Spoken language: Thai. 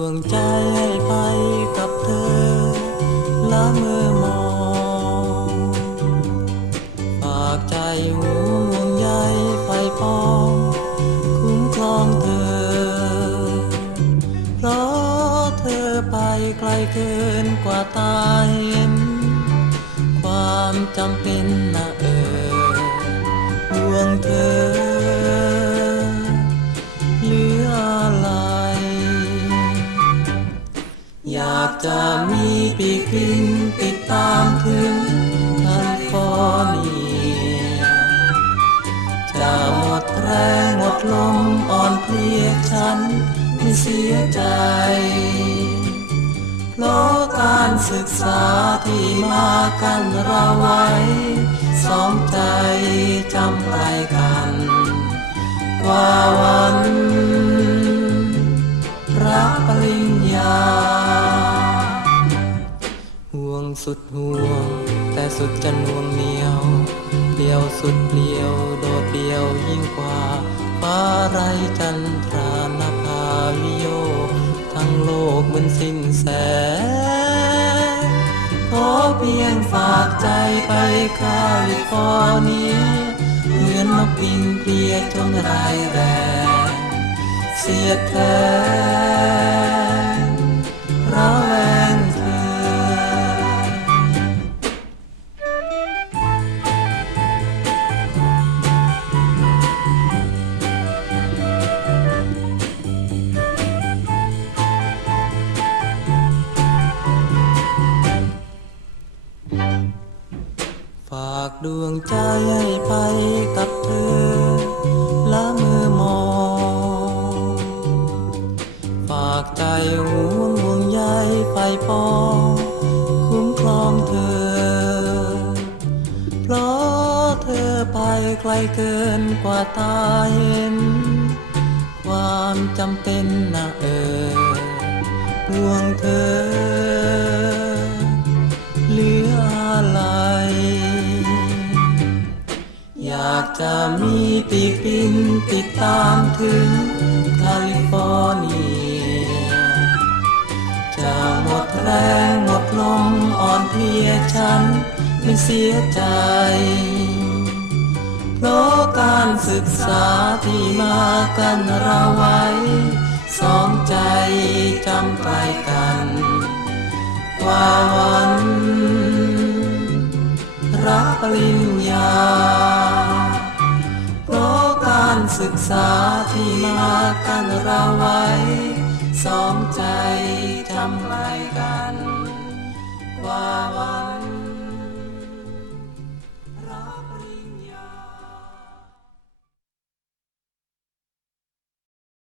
ดวงใจไปกับเธอ ละเมื่อมองฝากใจห่วงใยไฟปอง คุ้มครองเธอ เพราะเธอไปไกลเกินกว่าตาเห็น ความจำเป็นนะเออห่วงเธอ ปีกบินติดตามถึงแคลิฟอร์เนีย จะหมดแรงหมดลมอ่อนเพลียฉันไม่เสียใจ เพราะการศึกษาที่มากันเราไว้ สองใจจำไกลกันกว่าวันรับปริญญา สุดห่วง แต่สุดจะน่วงเหนียวเปลี่ยวสุดเปลี่ยว โดดเดี่ยวยิ่งกว่าฟ้าไรจันทรานภาวิโย ทั้งโลกเหมือนสิ้นแสงขอเพียงฝากใจไปแคลิฟอร์เนียเหมือนนกบินเปลี่ยจนรายแรงเสียแท ดวงใจไปกับเธอ ละมือมอง ฝากใจห่วงห่วงใยไฟปอง คุ้มครองเธอ เพราะเธอไปไกลเกินกว่าตาเห็น ความจำเป็นนะเออห่วงเธอากจะมีปีกบินติดตามถึงแคลิฟอร์เนีย จะหมดแรงหมดลมอ่อนเพลียฉันไม่เสียใจ เพราะการศึกษาที่มากันเราไว้ สองใจจำไกลกันกว่าวัน รับปริญ ศึกษาที่มากันเราไว้ สองใจทำไกลกัน กว่าวัน